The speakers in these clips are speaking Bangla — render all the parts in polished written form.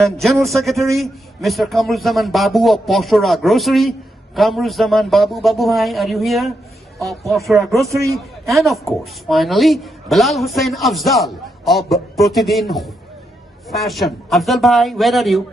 and General Secretary, Mr. Kamruzzaman Babu of Poshora Grocery. Kamruzzaman Babu, Babu Bhai, are you here? Of Poshora Grocery. And of course, finally, Bilal Hussain Afzal of Protidin Fashion. Afzal Bhai, where are you?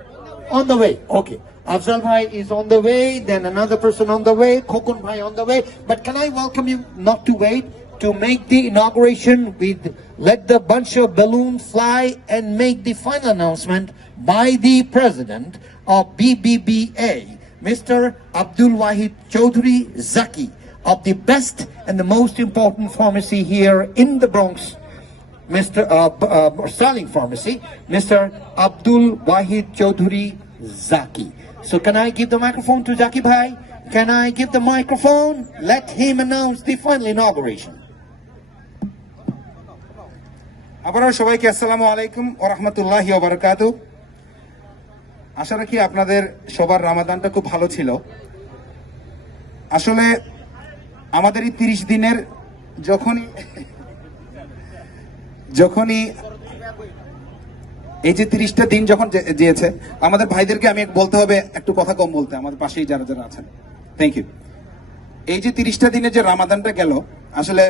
On the way. Okay. Afzal Bhai is on the way, then another person on the way, Khokun Bhai on the way. But can I welcome you not to wait, to make the inauguration with let the bunch of balloons fly and make the final announcement by the president of BBBA, Mr. Abdul Wahid Chaudhry Zaki, of the best and the most important pharmacy here in the Bronx, Mr. Starling Pharmacy, Mr. Abdul Wahid Chaudhry Zaki. So can I give the microphone to Zaki Bhai? Can I give the microphone? Let him announce the final inauguration. আবারও সবাইকে আসসালামু আলাইকুম ওয়া রাহমাতুল্লাহি ওয়া বারাকাতুহু। আশা রাখি আপনাদের সবার রমাদানটা খুব ভালো ছিল। আসলে আমাদের এই 30 দিনের যখনই এই যে 30টা দিন যখন যেয়েছে, আমাদের ভাইদেরকে আমি বলতে হবে একটু কথা কম বলতে, আমাদের পাশেই যারা যারা আছেন, থ্যাংক ইউ। এই যে 30টা দিনে যে রমাদানটা গেল, আসলে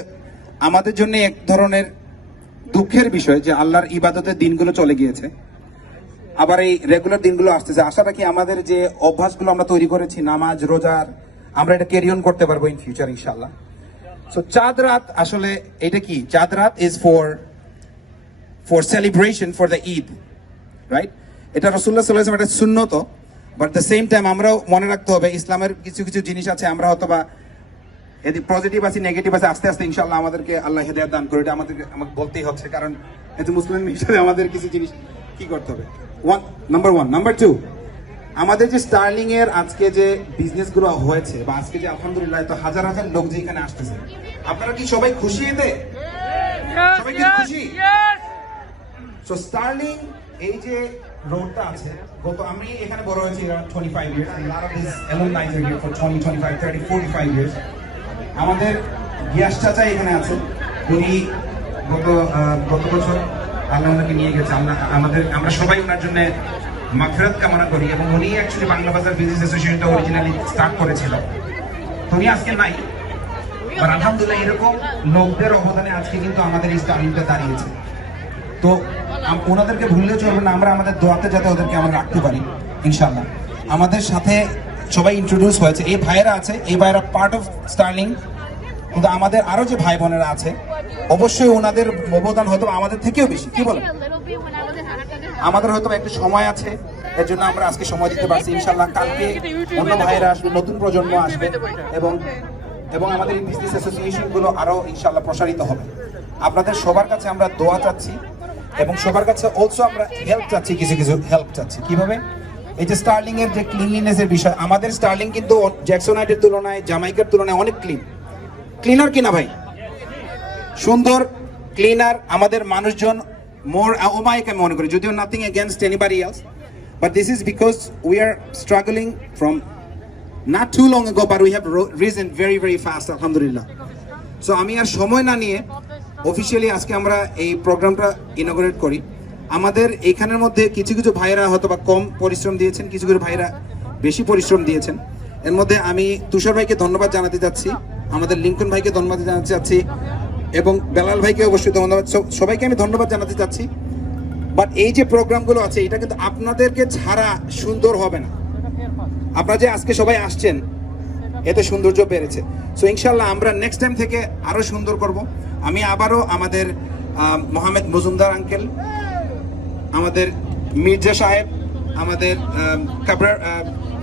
আমাদের জন্য এক ধরনের দুঃখের বিষয় যে আল্লাহর ইবাদতের দিনগুলো চলে গিয়েছে, আবার এই রেগুলার দিনগুলো আসতেছে। আশা রাখি আমাদের যে অভ্যাসগুলো আমরা তৈরি করেছি, নামাজ রোজার, আমরা এটা ক্যারি অন করতে পারবো ইন ফিউচার ইনশাআল্লাহ। সো চাঁদ রাত, আসলে এটা কি? চাঁদ রাত is for celebration for the Eid, right? এটা রাসূলুল্লাহ সাল্লাল্লাহু আলাইহি ওয়াসাল্লাম একটা সুন্নত, বাট দ্য সেম টাইম আমরাও মনে রাখতে হবে ইসলামের কিছু কিছু জিনিস আছে, আমরা হয়তো বা এদি পজিটিভ আছে নেগেটিভ আছে, আস্তে আস্তে ইনশাআল্লাহ আমাদেরকে আল্লাহ হেদায়েত দান করে, এটা আমাকে বলতেই হচ্ছে, কারণ এতে মুসলিম হিসেবে আমাদের কিছু জিনিস কি করতে হবে। নাম্বার 1, নাম্বার 2, আমাদের যে স্টার্লিং এর আজকে যে বিজনেস গুলো হয়েছে, বা আজকে যে আলহামদুলিল্লাহ এত হাজার হাজার লোক যে এখানে আসতেছে, আপনারা কি সবাই খুশি? এতে সবাই কি খুশি? সো স্টার্লিং এই যে রোডটা আছে, আমি এখানে বড় হয়েছি 25 years, a lot of these alumni are here for 20, 25, 30, 45 years. আমাদের গিয়াস চাচা এখানে আছে, উনি গত বছর আল্লাহ ওনাকে নিয়ে গেছে, আমরা সবাই ওনার জন্য মাগফিরাত কামনা করি, এবং উনি অ্যাকচুয়ালি বাংলা বাজার বিজনেস অ্যাসোসিয়েশনটা অরিজিনালি স্টার্ট করেছিল, তো উনি আজকে নাই, আর আলহামদুলিল্লাহ এরকম লোকদের অবদানে আজকে কিন্তু আমাদের এই স্টার্লিংটা দাঁড়িয়েছে। তো ওনাদেরকে ভুললে চলবে না, আমরা আমাদের দোয়াতে যাতে ওদেরকে আমরা রাখতে পারি ইনশাআল্লাহ। আমাদের সাথে সবাই ইন্ট্রোডিউস হয়েছে, এই ভাইয়েরা আছে, এই ভাইয়েরা পার্ট অফ স্টার্লিং, কিন্তু আমাদের আরো যে ভাই বোনেরা আছে অবশ্যই ওনাদের অবদান হয়তো আমাদের থেকেও বেশি। কি বলেন? আমাদের হয়তো একটা সময় আছে, এর জন্য আমরা আজকে সময় দিতে পারছি। ইনশাআল্লাহ কালকে অন্য ভাইয়েরা আসবে, নতুন প্রজন্ম আসবে, এবং আমাদের এই বিজনেস অ্যাসোসিয়েশন গুলো আরো ইনশাআল্লাহ প্রসারিত হবে। আপনাদের সবার কাছে আমরা দোয়া চাচ্ছি, এবং সবার কাছে অলসো আমরা হেল্প চাচ্ছি, কিছু কিছু হেল্প চাচ্ছি। কিভাবে? এই যে স্টার্লিং এর যে ক্লিনলিনেস এর বিষয়, আমাদের স্টার্লিং কিন্তু জ্যাকসনাইটের তুলনায়, জামাইকার তুলনায় অনেক ক্লিনার কিনা ভাই? সুন্দর ক্লিনার। আমাদের মানুষজন মোর ওমাইক আমি মনে করি, যদিও nothing against anybody else, but this is because we are struggling from not too long ago, but we have risen very very fast, alhamdulillah. So আমি আর সময় না নিয়ে অফিশিয়ালি আজকে আমরা এই প্রোগ্রামটা ইনঅগ্রেট করি। আমাদের এখানের মধ্যে কিছু কিছু ভাইরা হয়তো বা কম পরিশ্রম দিয়েছেন, কিছু কিছু ভাইরা বেশি পরিশ্রম দিয়েছেন। এর মধ্যে আমি তুষার ভাইকে ধন্যবাদ জানাতে চাচ্ছি, আমাদের লিঙ্কন ভাইকে ধন্যবাদ জানাতে চাচ্ছি, এবং বেলাল ভাইকে অবশ্যই ধন্যবাদ, সবাইকে আমি ধন্যবাদ জানাতে চাচ্ছি। বাট এই যে প্রোগ্রামগুলো আছে, এটা কিন্তু আপনাদেরকে ছাড়া সুন্দর হবে না। আপনারা যে আজকে সবাই আসছেন, এতে সৌন্দর্য বেড়েছে। সো ইনশাআল্লাহ আমরা নেক্সট টাইম থেকে আরো সুন্দর করব। আমি আবারও আমাদের মোহাম্মদ মজুমদার আঙ্কেল, আমাদের মির্জা সাহেব, আমাদের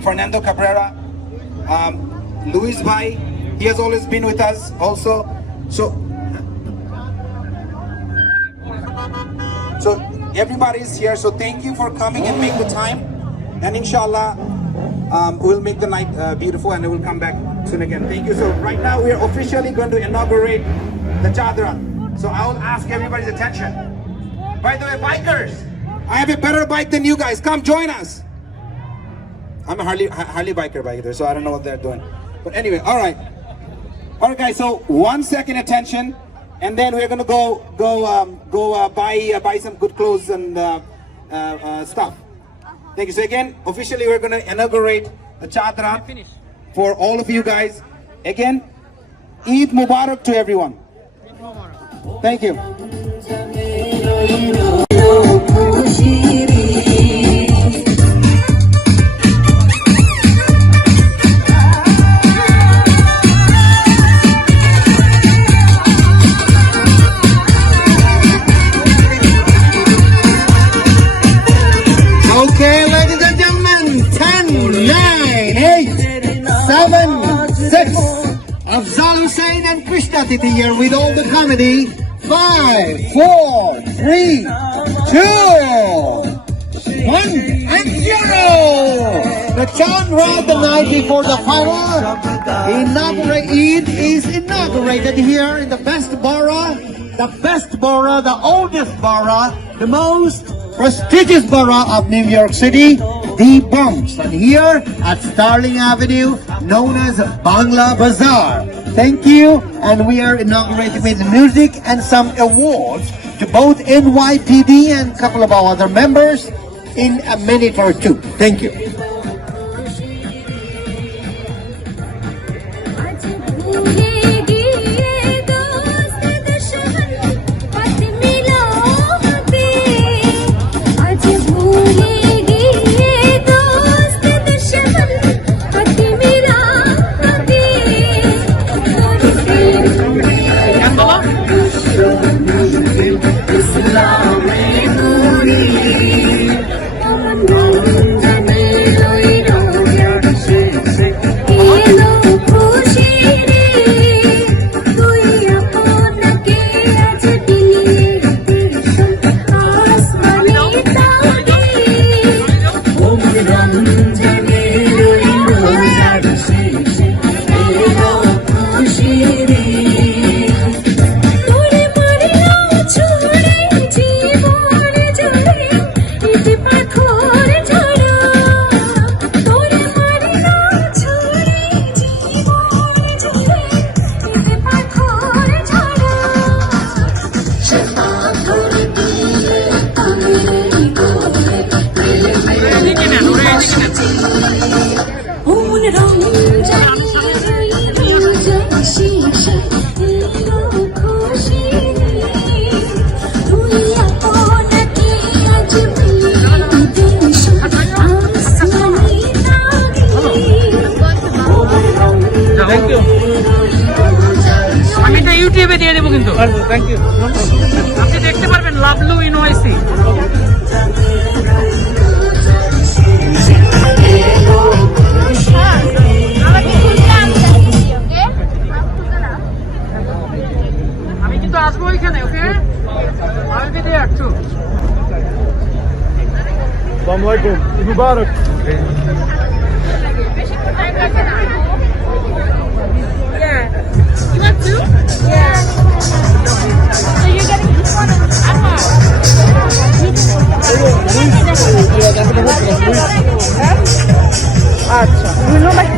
ফার্নান্দো কাবরেরা, লুইস ভাই, he has always been with us also. So everybody is here, so thank you for coming and make the time, and inshallah we'll make the night beautiful, and we'll come back soon again. Thank you. So right now we are officially going to inaugurate the Chadra. So I will ask everybody's attention. By the way, bikers, I have a better bike than you guys. Come join us. I'm a Harley biker by either, so I don't know what they're doing. But anyway, all right guys, so 1 second attention, and then we're gonna go buy some good clothes and stuff. Thank you. So again, officially we're going to inaugurate the Chadra for all of you guys. Again, Eid Mubarak to everyone. Thank you. Okay, ladies and gentlemen, 10, 9, 8, 7, 6. Afzal Hussain and Krishna Titi here with all the comedy. 5, 4, 3, 2, 1, and 0. The Chandra, the night before the final, Eid is inaugurated here in the best borough, the oldest borough, the most prestigious borough of New York City, the Bronx, and here at Starling Avenue, known as Bangla Bazaar. Thank you, and we are inaugurating with music and some awards to both NYPD and a couple of our other members in a minute or two. Thank you. আমি এটা ইউটিউবে দিয়ে দেবো কিন্তু থ্যাংক ইউ আপনি দেখতে পারবেন লাভলু ইউনিভার্সিটি আমি কিন্তু আসবো এখানে ওকে আমি দিদি একটু আসসালামু আলাইকুম ঈদ মুবারক You want two? Yeah. So you're getting this one and Acha. You know like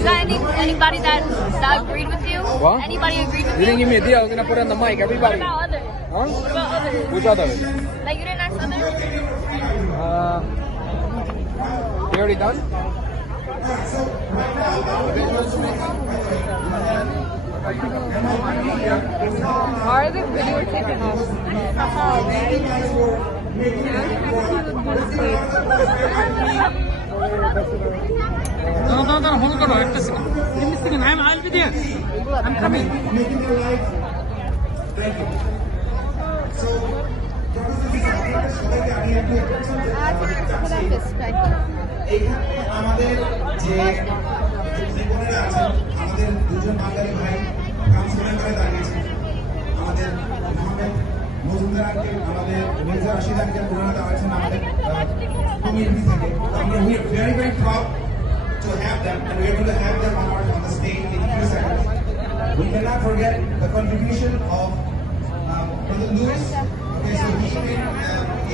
Is that anybody that agreed with you? What? Anybody agreed with You didn't you? give me a deal. I was gonna put it on the mic. What Everybody. about others? Huh? What about others? Which others? Like you didn't ask others? You already done? Why are they videotaping দাঁড়া হোল্ড করো একটা second I'll be there. I'm coming. এইখানে আমাদের যে জীবনেরা আছেন, আমাদের দুজন বাঙালি ভাই কাউন্সিলর করে দাঁড়িয়েছেন, আমাদের মোহাম্মদ মজুমদার আঙ্কেল, আমাদের মির্জা রশিদ আঙ্কেল, ওনারা দাঁড়িয়েছেন আমাদের কমিউনিটি থেকে। আমরা we are very very proud to have them, and we are going to have them on the stage in a few seconds. We cannot forget the contribution of Brother Lewis. Okay, so he's been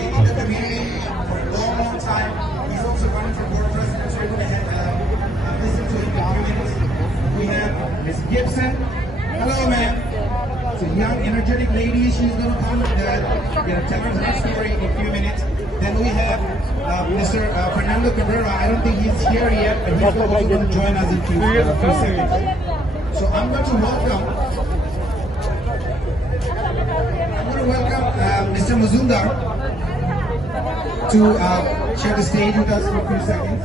in the community for a long time. He's also running for board president, so we're going to listen to him in a few minutes. We have Ms. Gibson. Hello, ma'am. It's a young, energetic lady. She's going to come and tell us her story in a few minutes. Then we have Mr. Fernando Cabrera. I don't think he's here yet, but he's also going to join us in a few seconds. So I'm going to welcome Mr. Mazumdar to share the stage with us for a few seconds.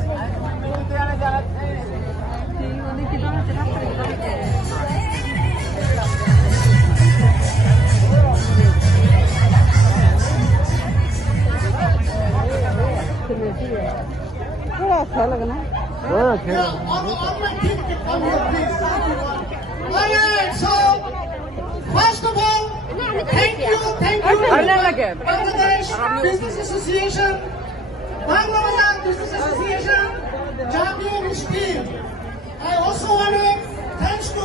Alright, so first of all, thank you, Bangladesh Business Association, Bangladesh Business Association, Champion Steel. I also want to thanks to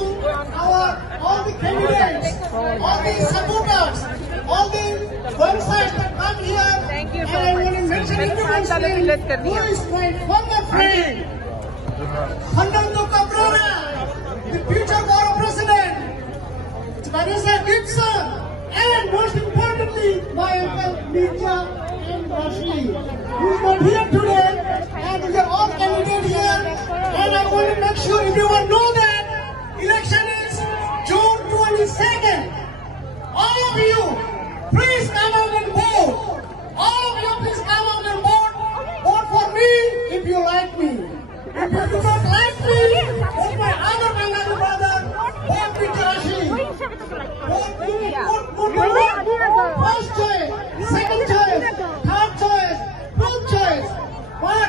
all the candidates, all the supporters, all the websites that come here. Thank you and I want to mention everyone's name. Who is my former friend, Fernando Cabrera, the future Borough President, Vanessa Gibson, and most importantly, my uncle Mirza and Rashid, who is not here today, and they are all candidates here. And I want to make sure everyone know that election is June 22nd. All of you, please come out and vote. All of you, please come out and vote. Vote for me if you like me. If you do not like me, vote my other Bengali brother, vote with Rashid. First choice, second choice, third choice, fourth choice. But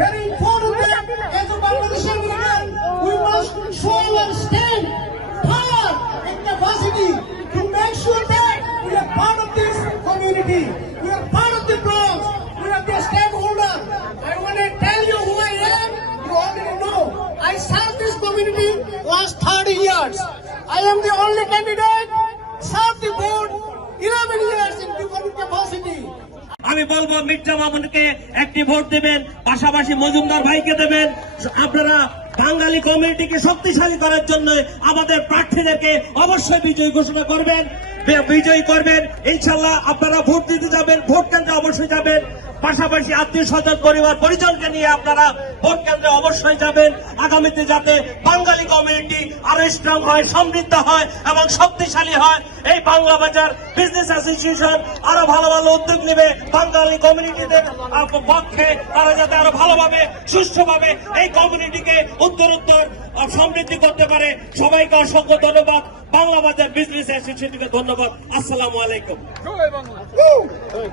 very important that as a Bangladeshi leader, we must show our stand, power, and capacity to make sure that we are part of this community. We are part of the Bronx. We are the stakeholder. I want to tell you who I am. You already know. I served this community last 30 years. I am the only candidate. Served the board 11 years in different capacity. আমি বলবো মির্জা মামুনকে একটি ভোট দেবেন, পাশাপাশি মজুমদার ভাইকে দেবেন। আপনারা বাঙালি কমিউনিটিকে শক্তিশালী করার জন্য আমাদের প্রার্থীদেরকে অবশ্যই বিজয়ী ঘোষণা করবেন, বিজয়ী করবেন। ইনশাল্লাহ আপনারা ভোট দিতে যাবেন, ভোট কেন্দ্রে অবশ্যই যাবেন। পাশাপাশি আত্মীয় স্বজন পরিবার পরিজনকে নিয়ে আপনারা ভোট কেন্দ্রে অবশ্যই যাবেন, আগামীতে যাতে বাঙালি কমিউনিটি আরো স্ট্রং হয়, সমৃদ্ধ হয় এবং শক্তিশালী হয়। এই বাংলা বাজার বিজনেস অ্যাসোসিয়েশন আরো ভালো ভালো উদ্যোগ নেবে বাঙালি কমিউনিটিদের পক্ষে, তারা যাতে আরো ভালোভাবে সুষ্ঠুভাবে এই কমিউনিটিকে উত্তরোত্তর সমৃদ্ধি করতে পারে। সবাইকে অসংখ্য ধন্যবাদ। বাংলা বাজার বিজনেস অ্যাসোসিয়েশনকে ধন্যবাদ। আসসালামু আলাইকুম।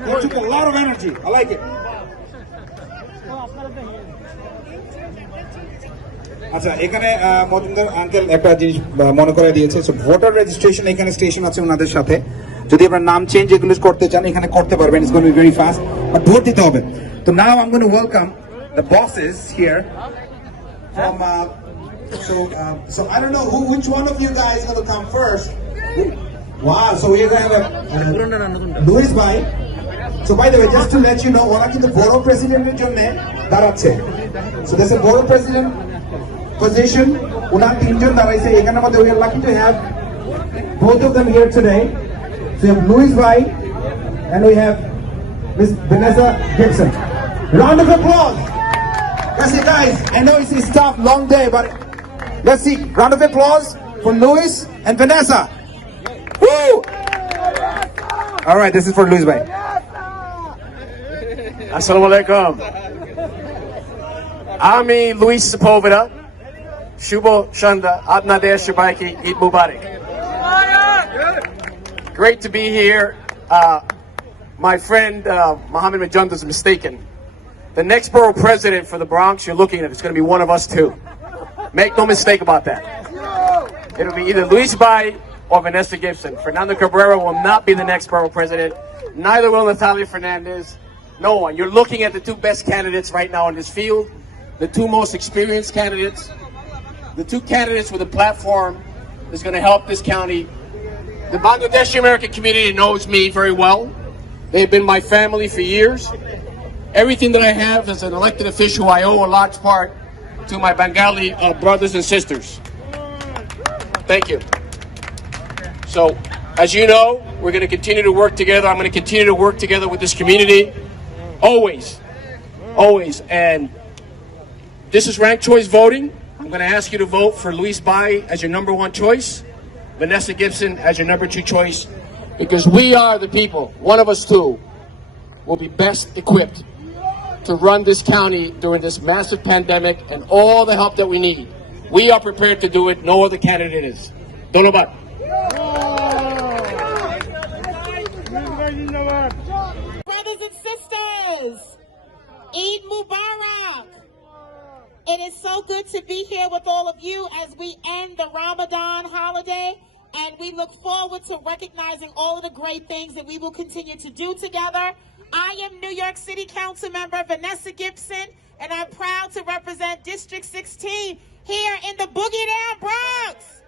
That took a lot of energy. I like it. আচ্ছা, এখানে মজুমদার আঙ্কেল একটা জিনিস মনে করে দিয়েছে। ভোটার রেজিস্ট্রেশন এখানে স্টেশন আছে ওনাদের সাথে। যদি আপনার নাম চেঞ্জ এগুলো করতে চান এখানে করতে পারবেন। It's going to be very fast, but vote দিতে হবে। তো now I am going to welcome the buses here from so I don't know which one of you guys is going to come first. Wow, so we're going to have a Louis Bhai. So by the way, just to let you know, ওরা কিন্তু বড় প্রেসিডেন্টের জন্য দাঁড়াচ্ছে। So there's a borough president position. ওনার তিনজন দাঁড়াইছে। এখানের মধ্যে we are lucky to have both of them here today. So we have Louis Bhai and we have Miss Vanessa Gibson. Round of applause. That's it, guys. I know it's tough, long day, but let's see. Round of applause for Luis and Vanessa. Woo! All right, this is for Luis bhai. Assalamu alaikum. Ami Luis Sepulveda. Shubo Shanda. Abnadesh Shabaiki. Eid Mubarak. Great to be here. My friend Mohammed Majunda is mistaken. The next borough president for the Bronx you're looking at is going to be one of us too. Make no mistake about that. It'll be either Luis Bai or Vanessa Gibson. Fernando Cabrera will not be the next borough president. Neither will Natalia Fernandez. No one. You're looking at the two best candidates right now in this field. The two most experienced candidates. The two candidates with a platform that's going to help this county. The Bangladeshi American community knows me very well. They've been my family for years. Everything that I have as an elected official, I owe a large part to my Bengali brothers and sisters. Thank you. So, as you know, we're going to continue to work together. I'm going to continue to work together with this community. Always. Always. And this is ranked choice voting. I'm going to ask you to vote for Luis Bai as your number one choice, Vanessa Gibson as your number two choice, because we are the people, one of us two, will be best equipped to run this county during this massive pandemic and all the help that we need. We are prepared to do it. No other candidate is. Dhonobad. Brothers and sisters, Eid Mubarak. It is so good to be here with all of you as we end the Ramadan holiday, and we look forward to recognizing all of the great things that we will continue to do together. I am New York City Council member Vanessa Gibson, and I'm proud to represent District 16 here in the Boogie Down Bronx.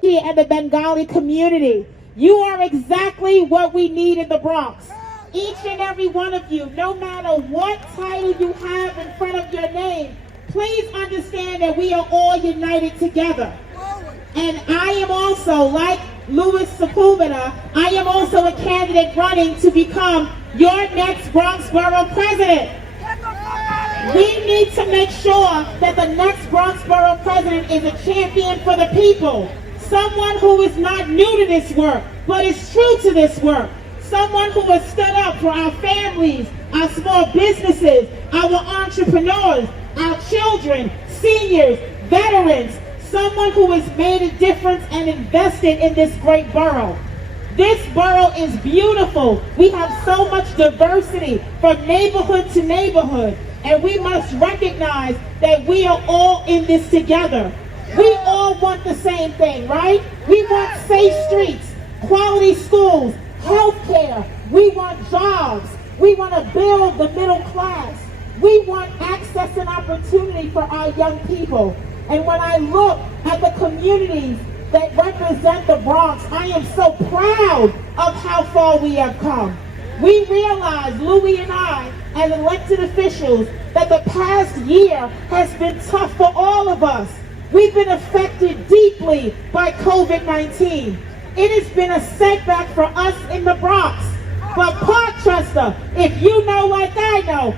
Here in the Bengali community. You are exactly what we need in the Bronx. Each and every one of you, no matter what title you have in front of your name, please understand that we are all united together. And I am also, like Luis Sepulveda, I am also a candidate running to become your next Bronx Borough President. We need to make sure that the next Bronx Borough President is a champion for the people. Someone who is not new to this work, but is true to this work. Someone who has stood up for our families, our small businesses, our entrepreneurs, our children, seniors, veterans. Someone who has made a difference and invested in this great borough. This borough is beautiful. We have so much diversity from neighborhood to neighborhood, and we must recognize that we are all in this together. We all want the same thing, right? We want safe streets, quality schools, health care. We want jobs. We want to build the middle class. We want access and opportunity for our young people. And when I look at the communities that represent the Bronx, I am so proud of how far we have come. We realize, Louis and I, as elected officials, that the past year has been tough for all of us. We've been affected deeply by COVID-19. It has been a setback for us in the Bronx. But Parkchester, if you know like I know,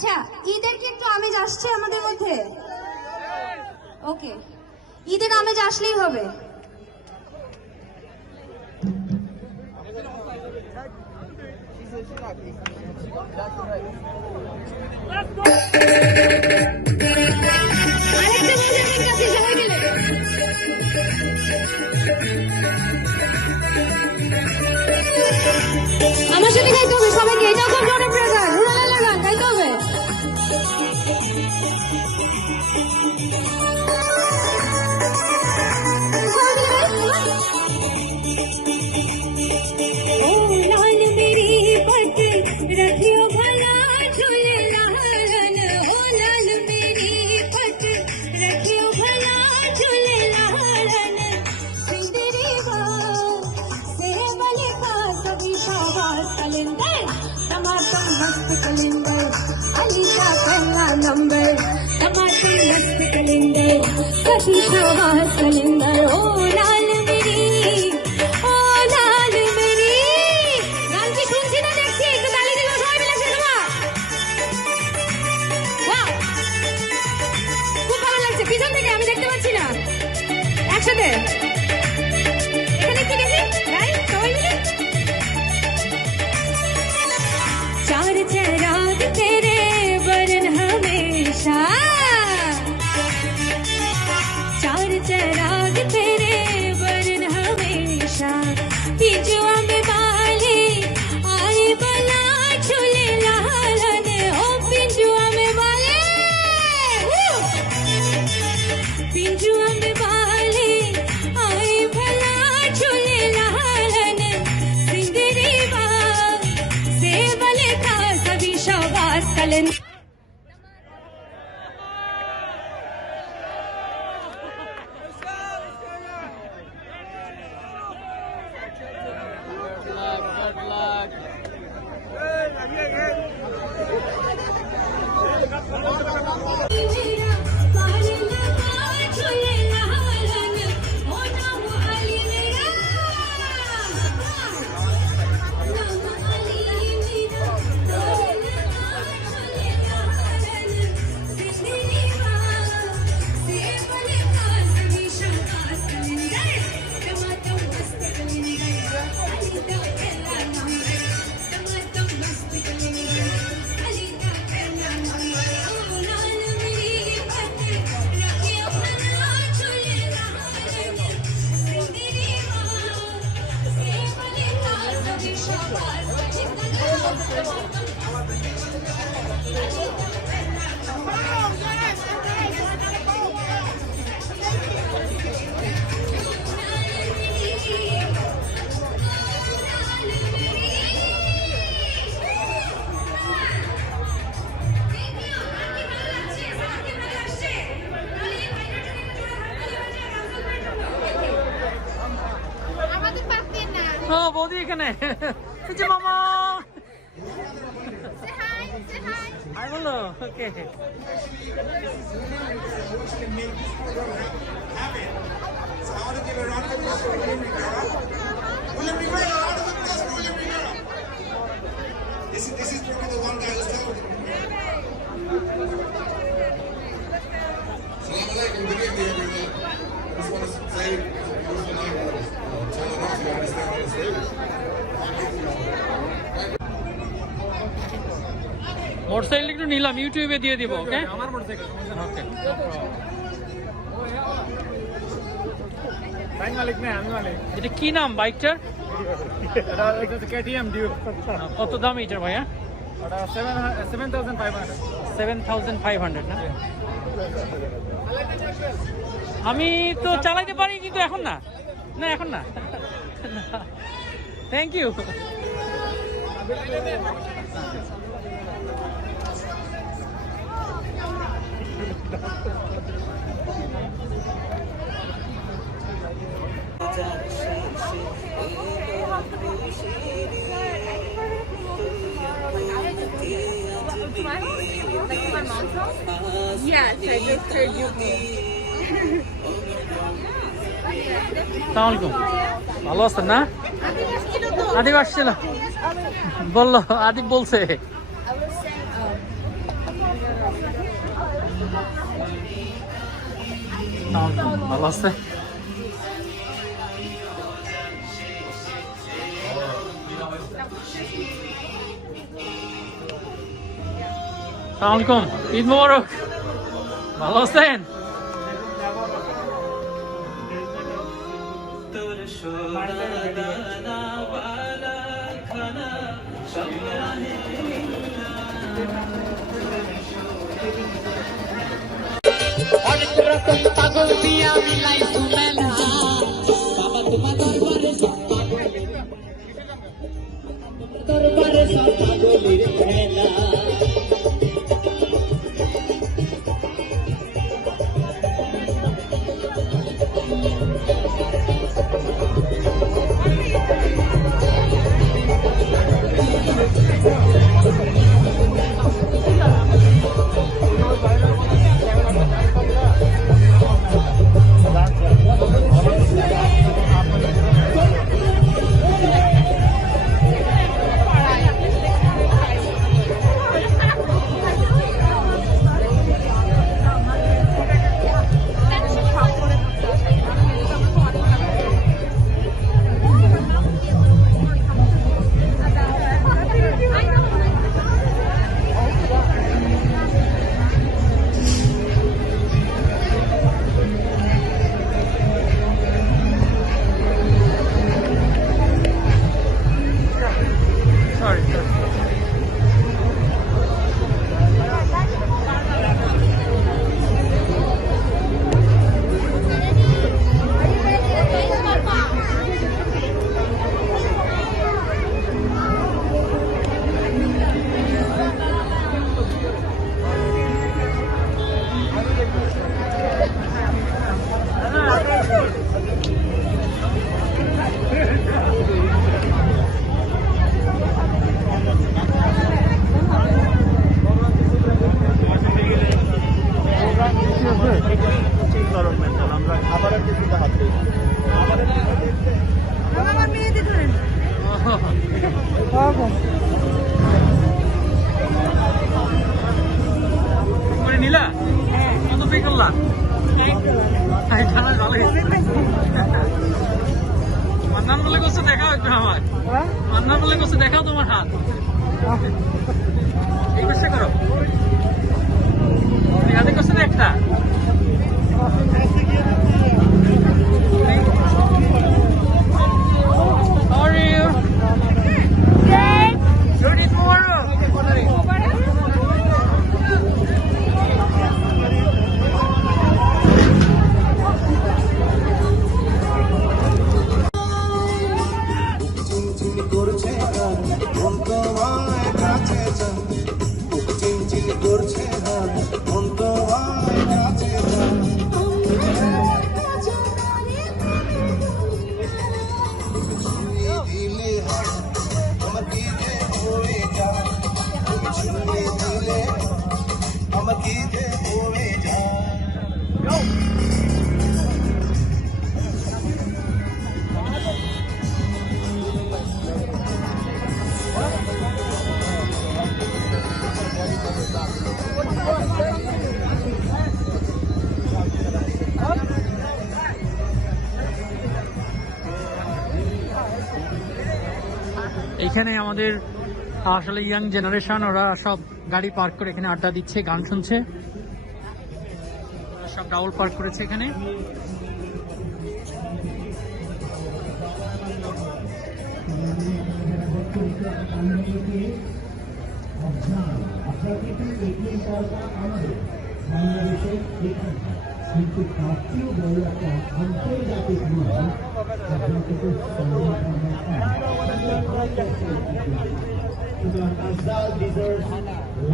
আচ্ছা, ঈদের কি একটু আমেজ আসছে আমাদের মধ্যে? ওকে, ঈদের আমেজ আসলেই হবে। আরেকটা মজার দিক আছে, সবাই মিলে। আমার সাথে গাইতে হবে সবাইকে, এটাও খুব জনপ্রিয় গান, রুলালা গান গাইতে হবে। ओ लाल मेरी पट रखियो भला झूले लालन, ओ लाल मेरी पट रखियो भला झूले लालन, सिंदरी से बले का सभी शाबाश कलिंदर, टमाटर मस्त कलिंदर, अली का पहला नंबर, टमाटर मस्त कलिंदर, सभी शाबाश कलिंदर, ओ लाल मेरी, ओ लाल मेरी। গান কি শুনছি না দেখছি? একটু তালি দিল সবাই মিলে শুনবা। ওয়াও, খুব ভালো লাগছে। পিছন থেকে আমি দেখতে পাচ্ছি না। একসাথে এখানে কি দেখি গাই সবাই মিলে। चार चराग तेरे बरन हमेशा, चार चराग तेरे बरन हमेशा, पिजुआ में बाले आए बला झूले लालन, ओ पिजुआ में बाले, पिजुआ में बाले आए भला झूले लालन, सिंदरी से बले का सभी शाबाश कलन। হ্যাঁ বৌদি এখানে। এই যে মামা হাই বলো। ওকে, This is probably the one guy who's told me. Assalamu alaikum, good evening everyone. I just want to say, turn off, you understand what I'm saying? Motorcycle একটু নিলাম, ইউটিউবে দিয়ে দিব। ওকে, আমার মোটরসাইকেল। ওকে, বাইক মালিক না আমি মালিক। এটা কি নাম বাইকটার? এটা কেটিএম ডিউ। কত দাম এটার ভাইয়া? এটা 7500। 7500 না? আমি তো চালাইতে পারি কিন্তু এখন না, না এখন না। Thank you. Yes, I just heard you. আসসালামু আলাইকুম, ভালো আছেন না? আদিব আসছিল, বললো আদিব বলছে ভালো আছে? সালামালাইকুম, ঈদ মোবারক। ভালো আছেন? নিলা কত পে করলা? মান্নান বলে করছে, দেখাও একটু আমার। মান্নান বলে করছে, দেখাও তোমার হাত। এই করছে করো, হাতে করছে না একটা। How are you? Good evening, tomorrow. এখানে আমাদের আসলে ইয়াং জেনারেশন, ওরা সব গাড়ি পার্ক করে এখানে আড্ডা দিচ্ছে, গান শুনছে। সব ডাবল পার্ক করেছে এখানে। কিন্তু তাকেও বড় একটা আন্তর্জাতিক নয়, Azal deserves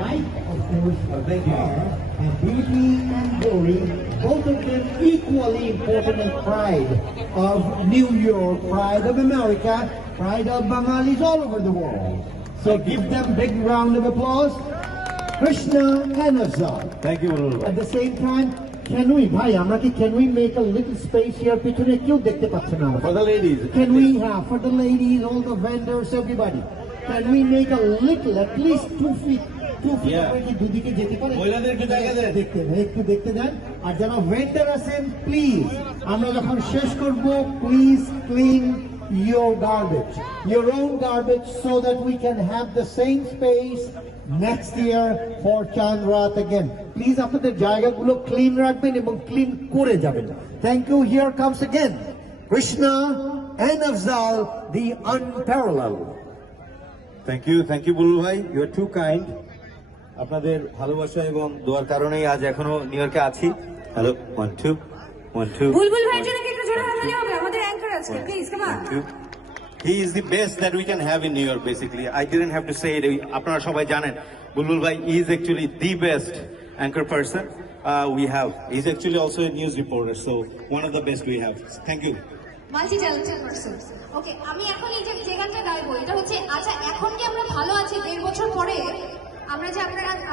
light, of course, and beauty and glory, both of them equally important in pride of New York, pride of America, pride of Bengalis all over the world. So give them a big round of applause. Krishna and Azal. Thank you. At the same time, can we make a little space here? Pichone kyun dekhte pacchen na? For the ladies. Can we have for the ladies, all the vendors, everybody? Can we make a little, at least একটু কি দুদিকে যেতে পারে মহিলাদের একটু জায়গা দেন একটু দেখতে দেন আর যারা ওয়েন্ডার আছেন প্লিজ আমরা যখন শেষ করব please clean your garbage, your own garbage, so that we can have the same space next year for Chandrat again. Please আপনাদের জায়গাগুলো ক্লিন রাখবেন এবং ক্লিন করে যাবেন. Thank you. Here comes again Krishna and Afzal, the unparalleled. Thank you Bulbul ভাই, ইউ আর টু কাইন্ড। আপনাদের ভালোবাসা এবং দোয়ার কারণেই আজ এখনো নিউ ইয়র্কে আছি। হ্যালো, 1 2 1 2 বুলবুল ভাইয়ের জন্য কি একটু জোরে হাততালি হবে? আমাদের অ্যাঙ্কার আজকে, please come on. He is the best that we can have in New York, basically. I didn't have to say it. আপনারা সবাই জানেন বুলবুল ভাই is actually the best anchor person we have. He's actually also a news reporter, so one of the best we have. Thank you. Multi talented person. Okay, আমি এখন এই যে গানটা গাইবো এটা হচ্ছে, আচ্ছা এখন কি আমরা ভালো আছি 1.5 বছর পরে আমরা যে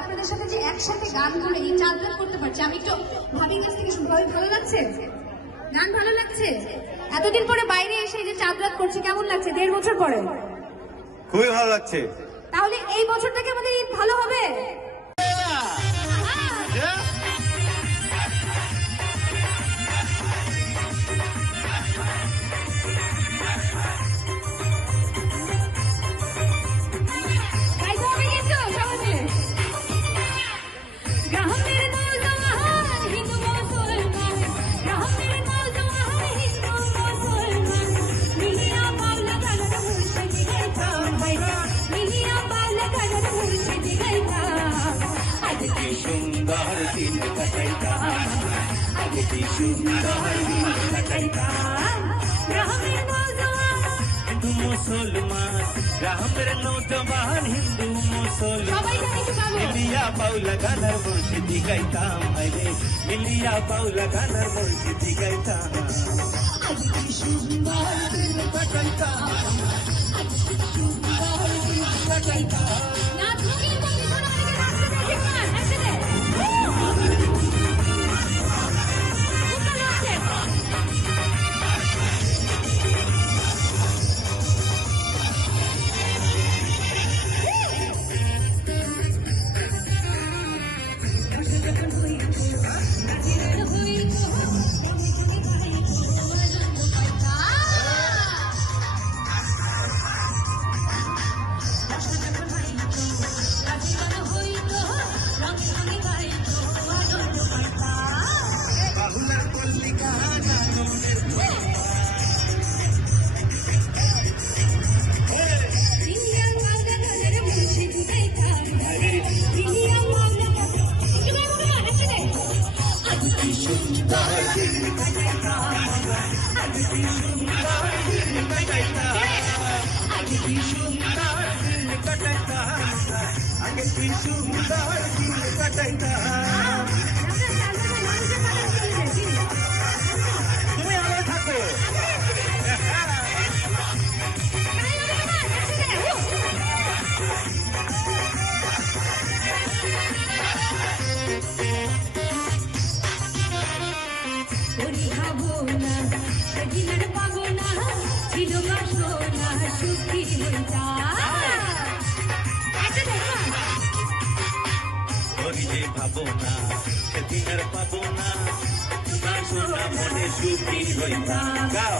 আপনাদের সাথে যে একসাথে গান করে এই চাঁদরাত করতে পারছি? আমি একটু ভাবির কাছ থেকে শুনবো, ভালো লাগছে? গান ভালো লাগছে? এতদিন পরে বাইরে এসে এই যে চাঁদরাত করছে কেমন লাগছে 1.5 বছর পরে? খুবই ভালো লাগছে। তাহলে এই বছরটাকে আমাদের ঈদ ভালো হবে? মুসলমান গ্রামের নৌজওয়ান হিন্দু মুসলমান মিলিয়া বাউলা গানার মুর্শিদি গাইতাম, আরে মিলিয়া বাউলা গানার মুর্শিদি গাইতাম। তুমি আলো থাকো। ভাবো না সেদিনের পাবো না, তোমার সোনা মনে সুখী হইতা। গাও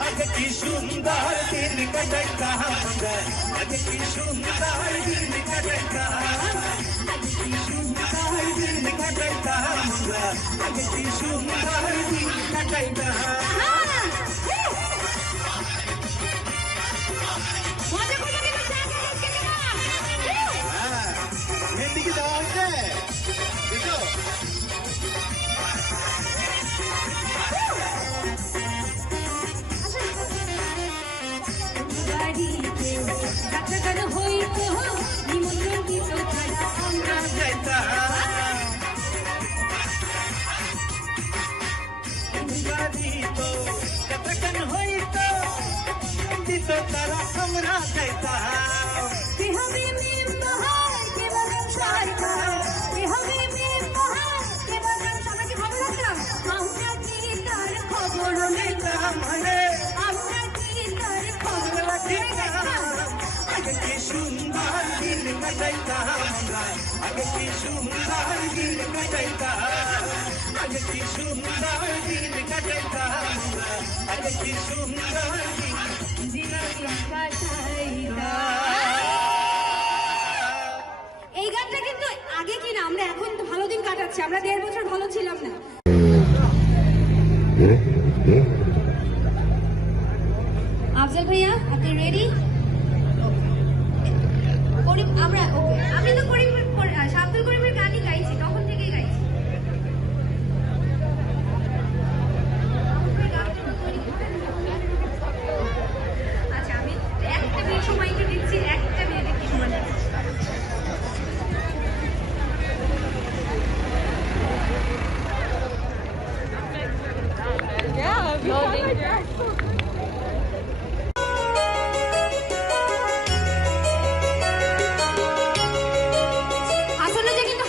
আগে কি সুন্দর দিন কাটাইতা, আগে কি সুন্দর দিন কাটাইতা, আগে কি সুন্দর দিন কাটাইতা, আগে কি সুন্দর দিন কাটাইতা। মেহেন্দিকে দেওয়া হচ্ছে দেখো। তারা আমরা যাইতা বড় নেতা মানে আমরা কি তোর খবর আগে কি সুন্দর দিন কাটাইতাম আমরা আগে কি সুন্দর দিন কাটাইতাম আগে কি সুন্দর দিন কাটাইতাম আমরা আগে কি সুন্দর দিন এই গানটা কিন্তু আগে কি না আমরা এখন তো ভালো দিন কাটাচ্ছি, আমরা 1.5 বছর ভালো ছিলাম না। আফজাল ভাইয়া আপনি রেডি? আমরা ওকে, আমি তো আব্দুল করিমের গানই গাইছি, তখন থেকেই গাইছি। আচ্ছা আমি একটা মিনিট সময় একটু দিচ্ছি, একটা মিনিট একটু সময় দিচ্ছি। আসলে যে কিন্তু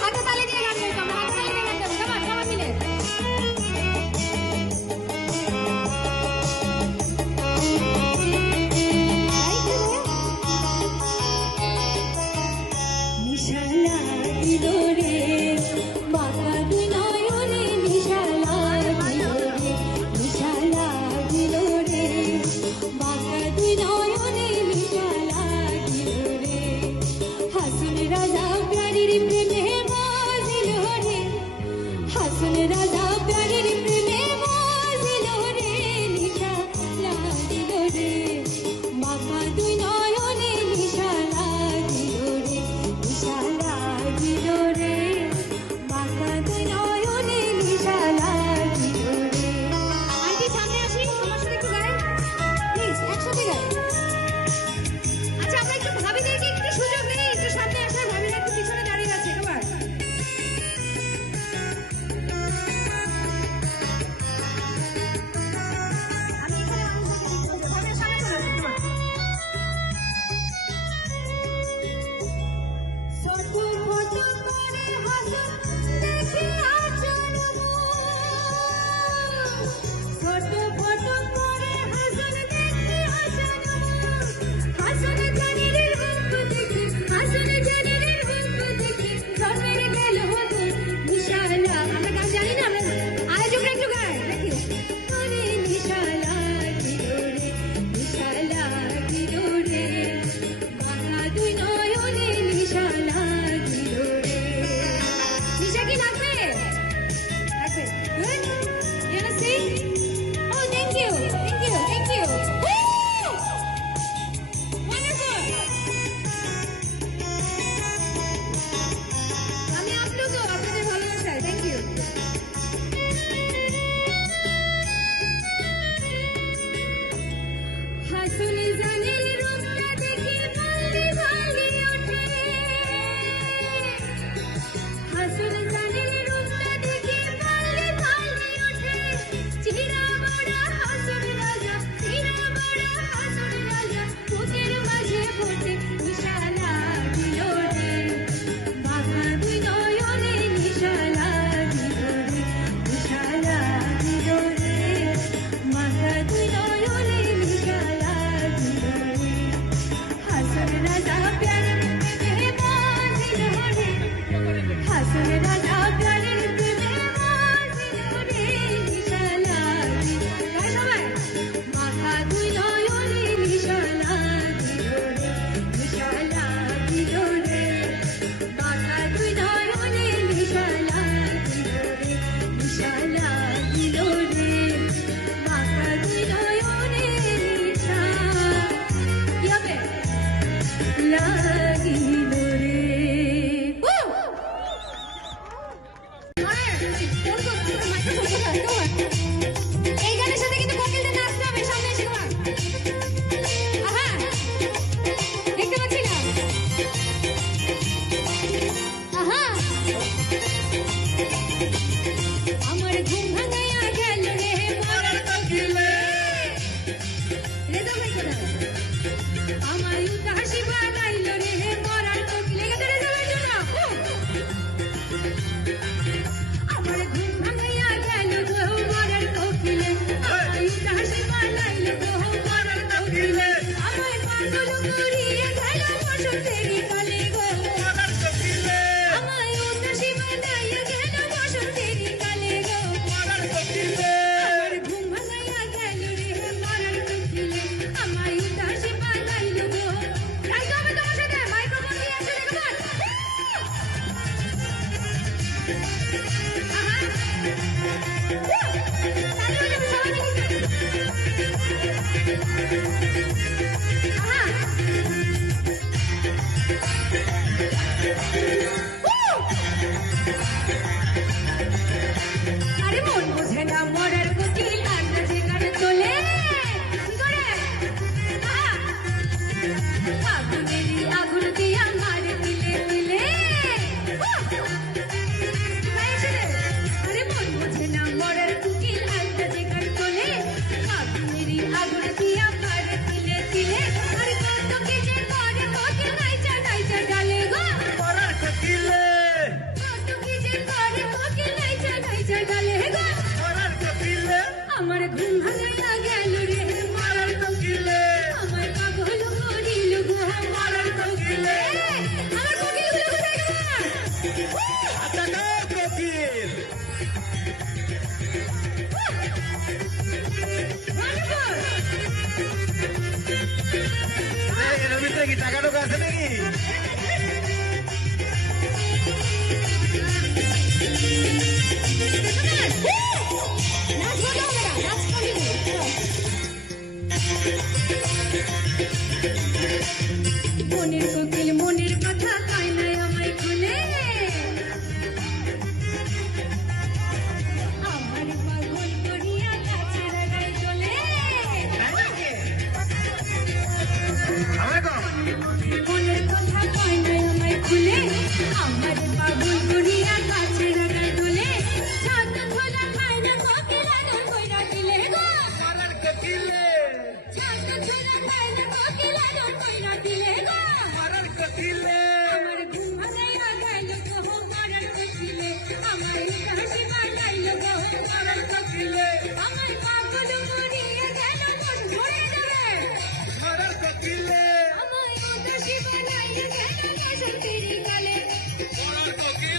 আমার ঘুম ভাঙাইয়া গেল রে মারার কোকিলে আমার পাগল করিল গো মারার কোকিলে আমার কোকিলগুলো কোথায় গেল এর ভিতরে কি টাকা টোকা আছে নাকি? মনের কোকিল মনের কথা কয় নাই আমায় খুলে আমার পাগল করিয়া কাছে লাগাই চলে মনের কথা কয় নাই আমায় খুলে আমার পাগল করিয়া কাছে লাগাই চলে ছাত খোলা খাই না কোকিল আদর কইরা দিলে গো মারার কোকিলে ছাত খোলা খাই না কোকিল আদর কইরা দিলে গো মারার কোকিলে আমার ঘুম ভাঙাইয়া গেল গো মারার কোকিলে আমার হাসি বানাইল গো মারার কোকিলে আমার পাগল করিয়া গেল মন ভরে যাবে মারার কোকিলে আমার হাসি বানাইল গেল কাশন তেরি গালে মারার কোকিলে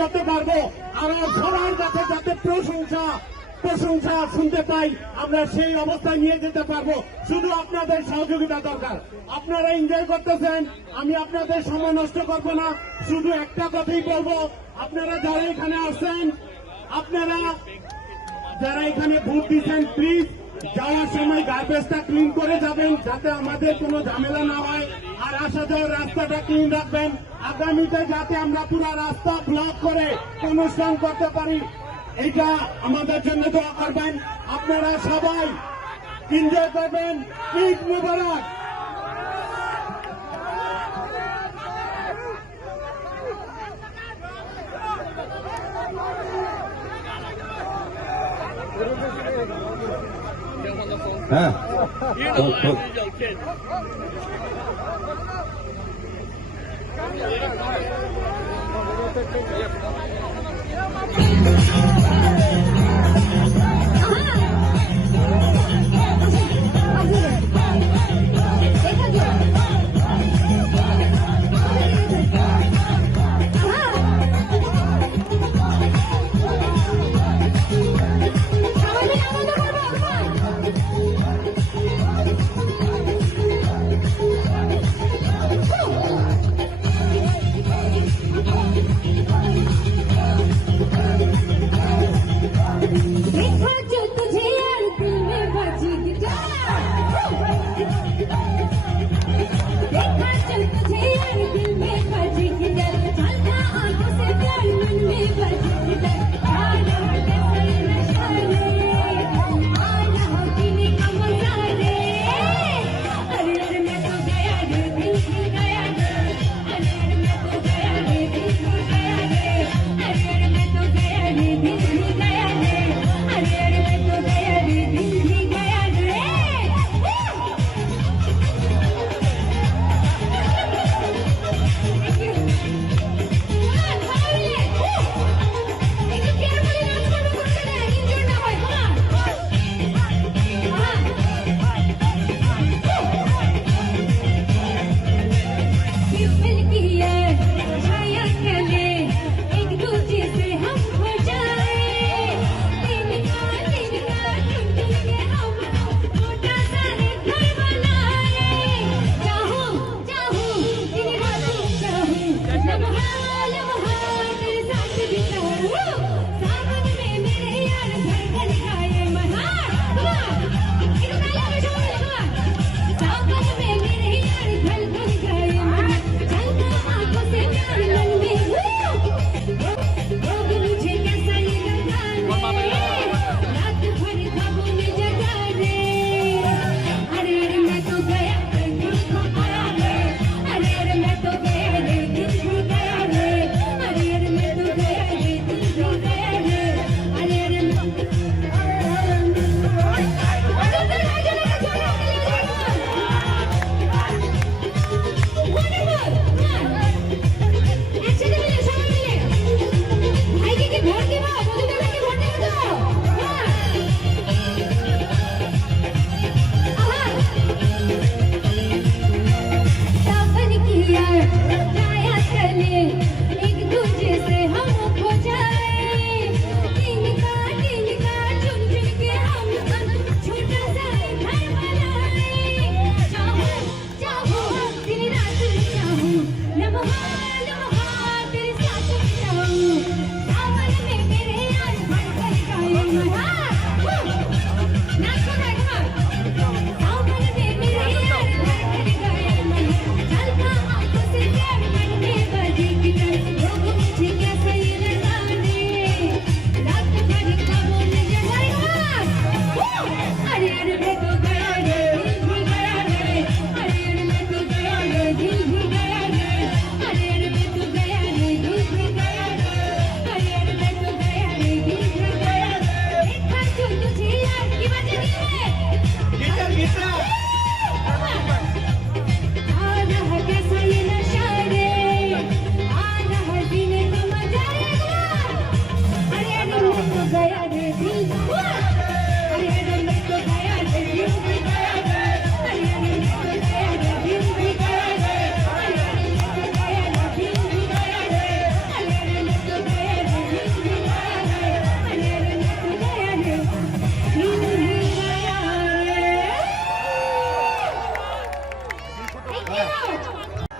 করতে পারবো। আর সবার কাছে যাতে প্রশংসা শুনতে পাই, আমরা সেই অবস্থায় নিয়ে যেতে পারবো। শুধু আপনাদের সহযোগিতা দরকার। আপনারা এনজয় করতেছেন, আমি আপনাদের সময় নষ্ট করবো না। শুধু একটা কথাই বলবো, আপনারা যারা এখানে আসছেন, আপনারা যারা এখানে ভোট দিচ্ছেন, প্লিজ যাওয়ার সময় গার্বেজটা ক্লিন করে যাবেন, যাতে আমাদের কোনো ঝামেলা না হয়। আর আসা যাওয়ার রাস্তাটা ক্লিন রাখবেন। আগামীতে যাতে আমরা পুরো রাস্তা ব্লক করে অনুষ্ঠান করতে পারি, এটা আমাদের জন্য দোয়া করবেন। আপনারা সবাই এনজয় করবেন। ঈদ মুবারক। হ্যাঁ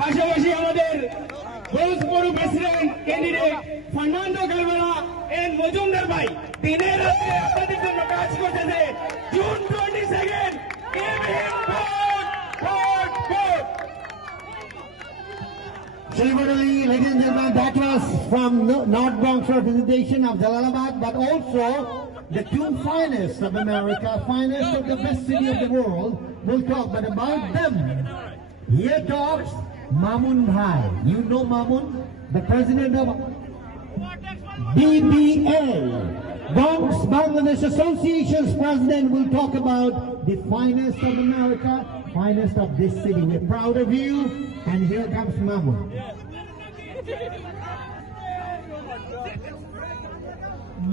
পাশাপাশি আমাদের Bhojpur president candidate Fernando Calvera and Majumdar ভাই দিনের রাতে আপনাদের জন্য কাজ করতেছে। June 22 give him vote. Similarly, ladies and gentlemen, that was from North Bronx representation of Jalalabad, but also the two finest of America, finest of the best city of the world, will talk. But about them, here talks Mamun Bhai. You know Mamun, the president of BBL, Bronx Bangladesh Association's president, will talk about the finest of America, finest of this city. We're proud of you, and here comes Mamun.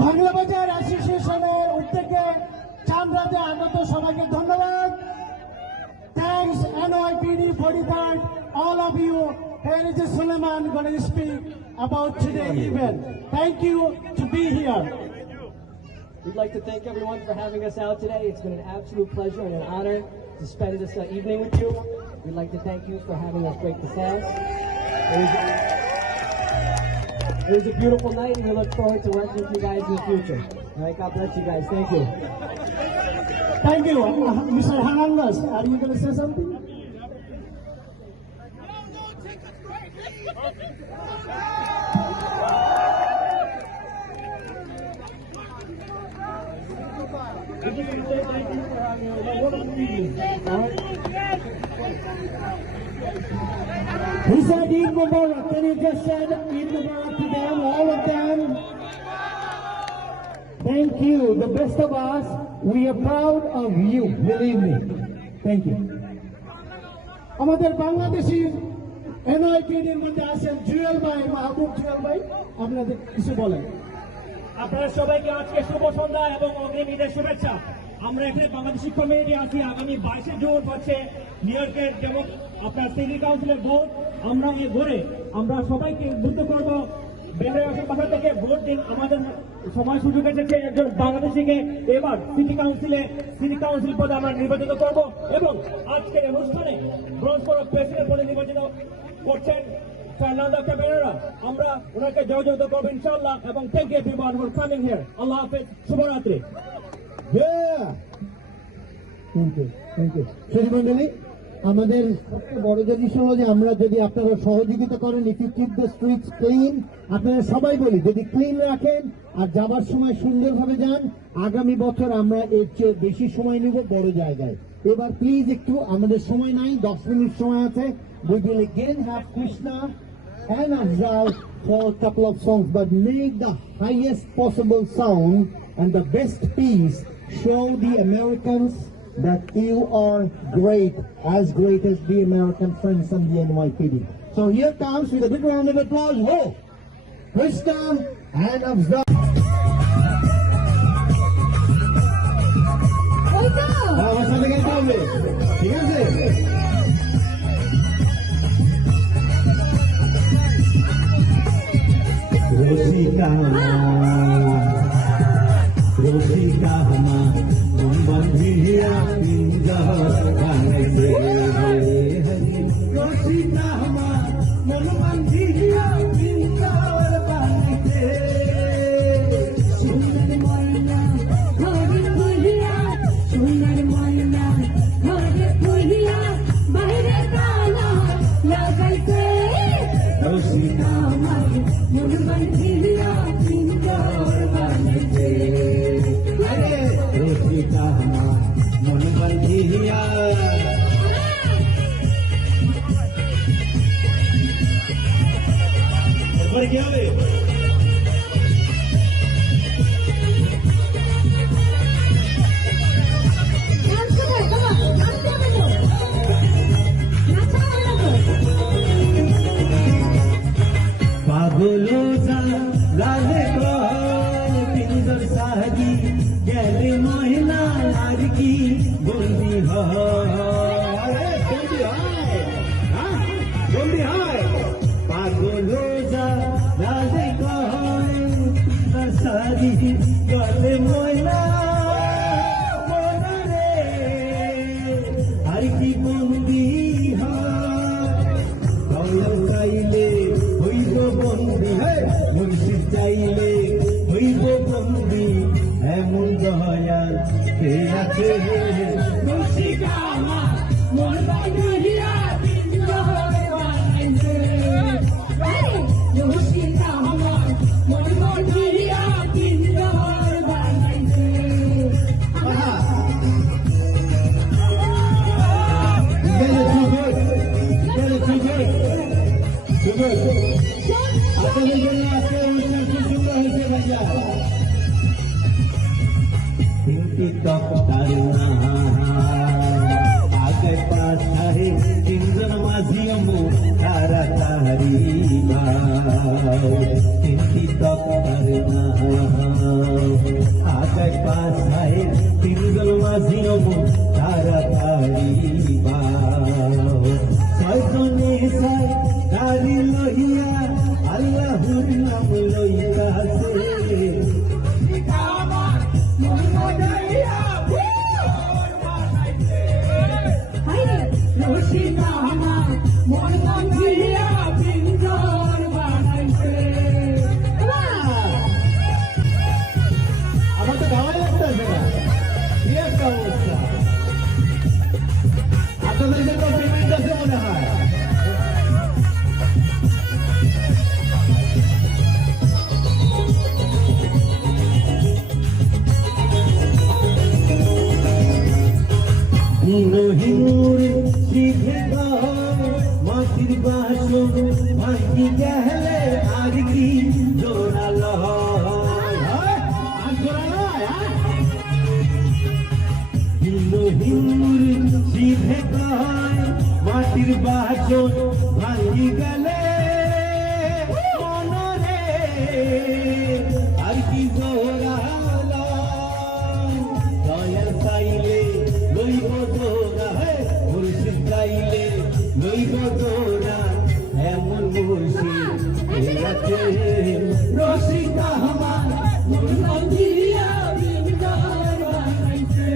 Bangla বাজার অ্যাসোসিয়েশনের উদ্যোগে চামড়াতে আগত সবাইকে ধন্যবাদ। Thanks NYPD 43rd, all of you. Here is Suleiman going to speak about today's event. Thank you to be here. We'd like to thank everyone for having us out today. It's been an absolute pleasure and an honor to spend this evening with you. We'd like to thank you for having us break the fast. It was a beautiful night, and we look forward to working with you guys in the future. All right, God bless you guys. Thank you. Thank you. Mr. Hernandez, are you going to say something? He said Eid Mubarak. Then he just said Eid Mubarak to them, all of them. Thank you. The best of us. We are proud of you. Believe me. Thank you. আমাদের বাংলাদেশি এনআইপিডির মধ্যে আছেন জুয়েল ভাই, মাহবুব জুয়েল ভাই, আপনাদের কিছু বলেন। আপনারা সবাইকে আজকে শুভ সন্ধ্যা এবং অগ্রিম ঈদের শুভেচ্ছা। আমরা এখানে বাংলাদেশি কমিউনিটি আছি। আগামী 22 জুন হচ্ছে নিউ ইয়র্কের যেমন আপনার সিটি কাউন্সিলের ভোট। আমরা এই ভোটে আমরা সবাইকে উদ্বুদ্ধ করব, বেনারসের পাশা থেকে ভোট দিন। আমাদের সময় সুযোগ এসেছে একজন বাংলাদেশিকে এবার সিটি কাউন্সিল পদে আমরা নির্বাচিত করব এবং আজকের অনুষ্ঠানে ব্রঞ্জপুর প্রেসিডেন্ট পদে নির্বাচিত করছেন ফার্নান্ডো ক্যালভেরা। আমরা ওনাকে জয়যুক্ত করবো ইনশাআল্লাহ এবং thank you everyone for coming here. আল্লাহ হাফেজ, শুভরাত্রি। মন্ডলী, আমাদের সবচেয়ে বড় জিনিস হলো যে আমরা যদি আপনারা সহযোগিতা করেন, if you keep the streets clean, আপনারা সবাই বলি যদি ক্লিন রাখেন আর যাবার সময় সুন্দরভাবে যান, আগামী বছর আমরা এর চেয়ে বেশি সময় নিব বড় জায়গায়। এবার প্লিজ একটু, আমাদের সময় নাই, 10 মিনিট সময় আছে। We will again have Krishna and Afzal for a couple of songs, but make the highest possible sound and the best piece. Show the Americans that you are great as the American friends from the NYPD. So here comes, with a big round of applause, Krishna and Afzal. Rosika hama mumbandhiya pinja kanese Hari Rosika hama mumbandhiya pinja kanese Sundar Moina Hare Puliya Sundar Moina Hare Puliya Bahre Kala Lagal se Rosika hama mumbandhiya pinja kanese Rosika hama mumbandhiya এরপরে কি হবে? পাগলো লালে পিঞ্জর সাজি গেলে মহিলা লাড়কি বন্দি বন্দি হয় পাগলো লালে পিঞ্জর সাজি গেলে মহিলা আর কি বন্দি হয় চাইলে হইব বন্দি এমন দয়াল কে আছে রসিকা আমার মন বাঁধিয়া পিঞ্জরে বানাইছে রসিকা আমার মন বাঁধিয়া পিঞ্জরে বানাইছে আপনাদের জন্য আজকে অনুষ্ঠান খুব সুন্দর হয়েছে ভাইয়া টিকটক তারুণা আগে পাশ है তিনজন মাঝিও তারা তাহারি টিকটক তারুণা আগে পাশ है তিনজন মাঝিও তারা তাহারি ছয়জনে ছয় গাড়ি লইয়া আল্লাহর নাম লইতাছে আমার তো গাওয়া লাগতেছে না কি একটা অবস্থা আপনাদের জন্য পেমেন্ট আছে মনে হয় হিন্দুর শিখে মাটির বাসন ভাঙি গেলে আর কি জোড়ালো হিন্দুর শিখে মাটির বাসন ভাঙি গেলে মনরে আর কি জোড়ালো দয়া চাইলে লইব তোরা মুর্শিদ চাইলে লইব তোরা এমন মুর্শিদ আছে রসিকা আমার মন্দিরিয়া বিন্দার বানাইছে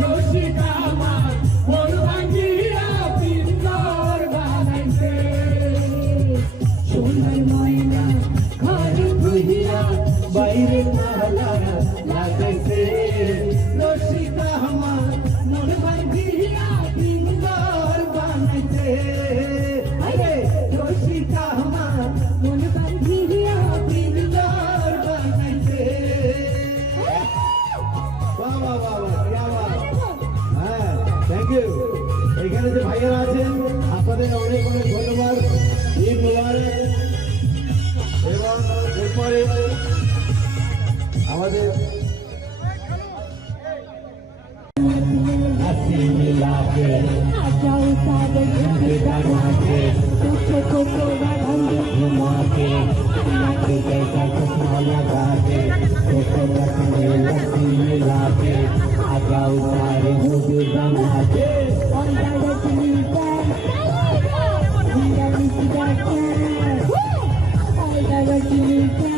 রসিকা আমার মন্দিরিয়া বিন্দার বানাইছে সোনার ময়না ঘর বুঝিয়া বাইরে নালা লাগাইছে রসিকা আমার মন বাঁধিয়া পিঞ্জর বানাইছে রসিকা আমার মন বাঁধিয়া পিঞ্জর বানাইছে বাহ বাহ বাহ হ্যাঁ থ্যাংক ইউ এখানে যে ভাইয়েরা আছেন আপনাদের অনেক অনেক ধন্যবাদ ঈদ মুবারক এবং এরপরে আমাদের जाओ सागर के बनाके तुझे को कोरा ढंग घुमाके नाके कैसा चश्मा लगा के तो रखने लस्सी मिला के आ जाओ सारे मुझे बनाके और डायरेक्ट मिलता डायरेक्ट मिलता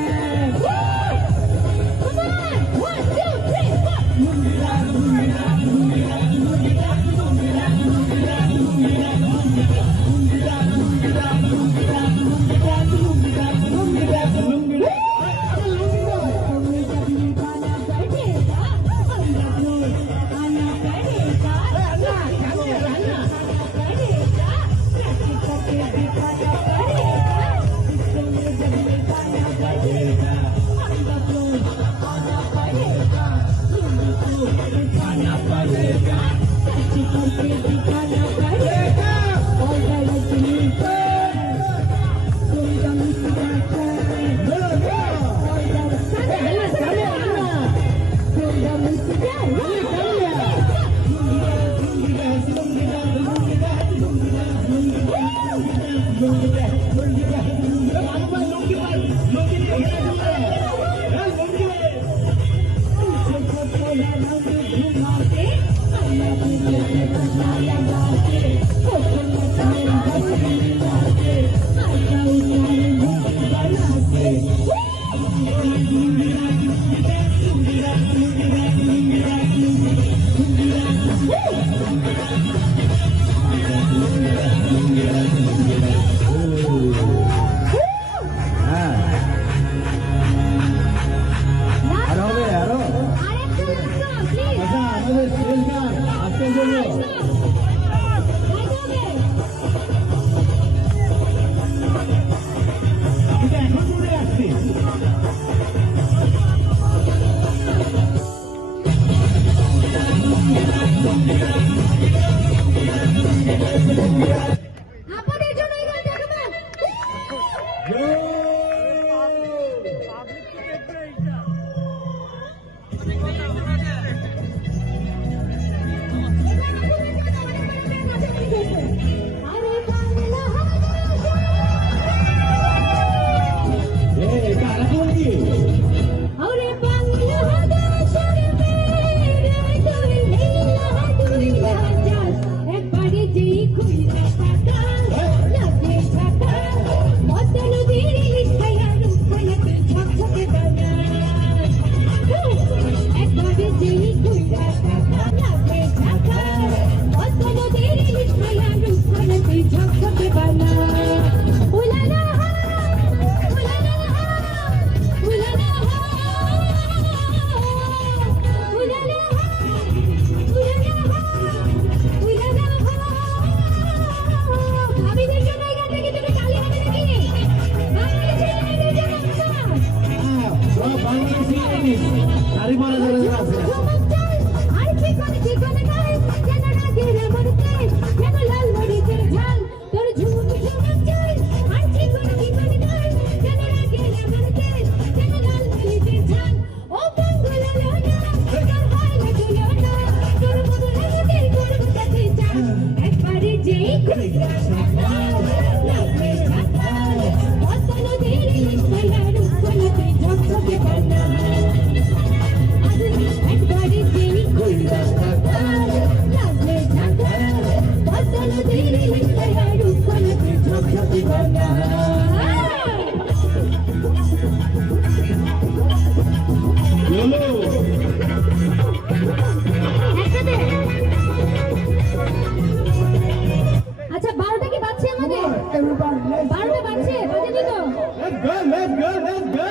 everybody, let's go. বারোটা বাজছে বাজেনি তো Let's go, let's go, let's go.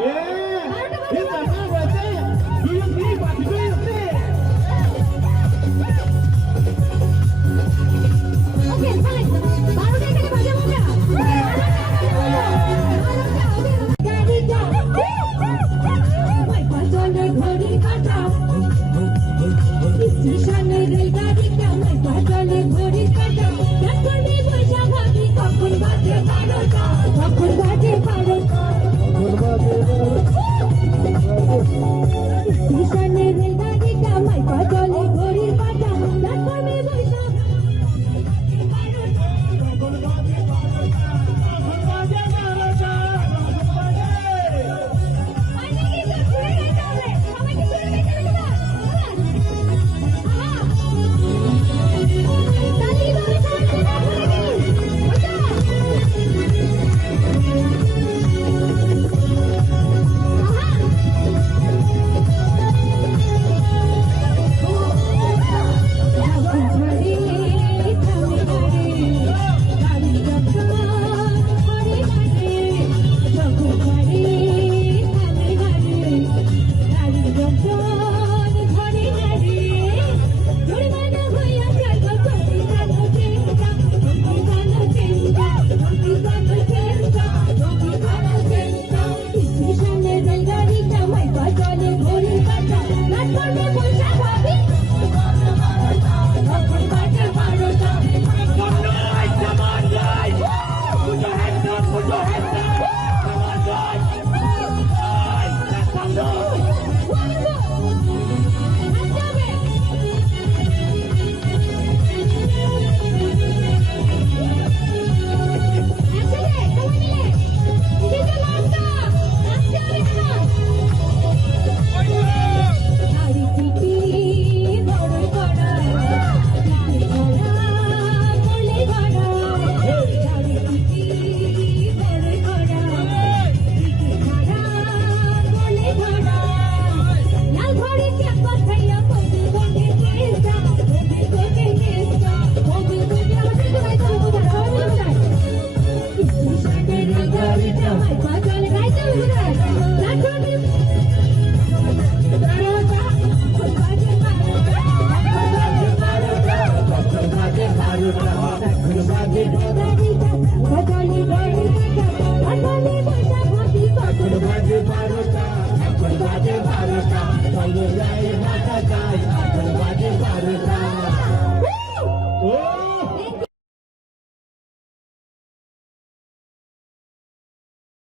Yeah. Hit the ball right there. Do your thing, Bobby, do your thing. Okay fine 12টা থেকে বাজাবো আমরা গাড়িটা ওই পাজলে ঘড়ি কাটা স্টেশনে রেলগাড়িটা ওই পাজলে ঘড়ি কাটা যখনই বসা ভাবি কখন বাজে 12টা কখন বাজে 12টা স্টেশনে রেলগাড়িটা ওই পাজলে ঘড়ি কাটা যখনই বসা Bye.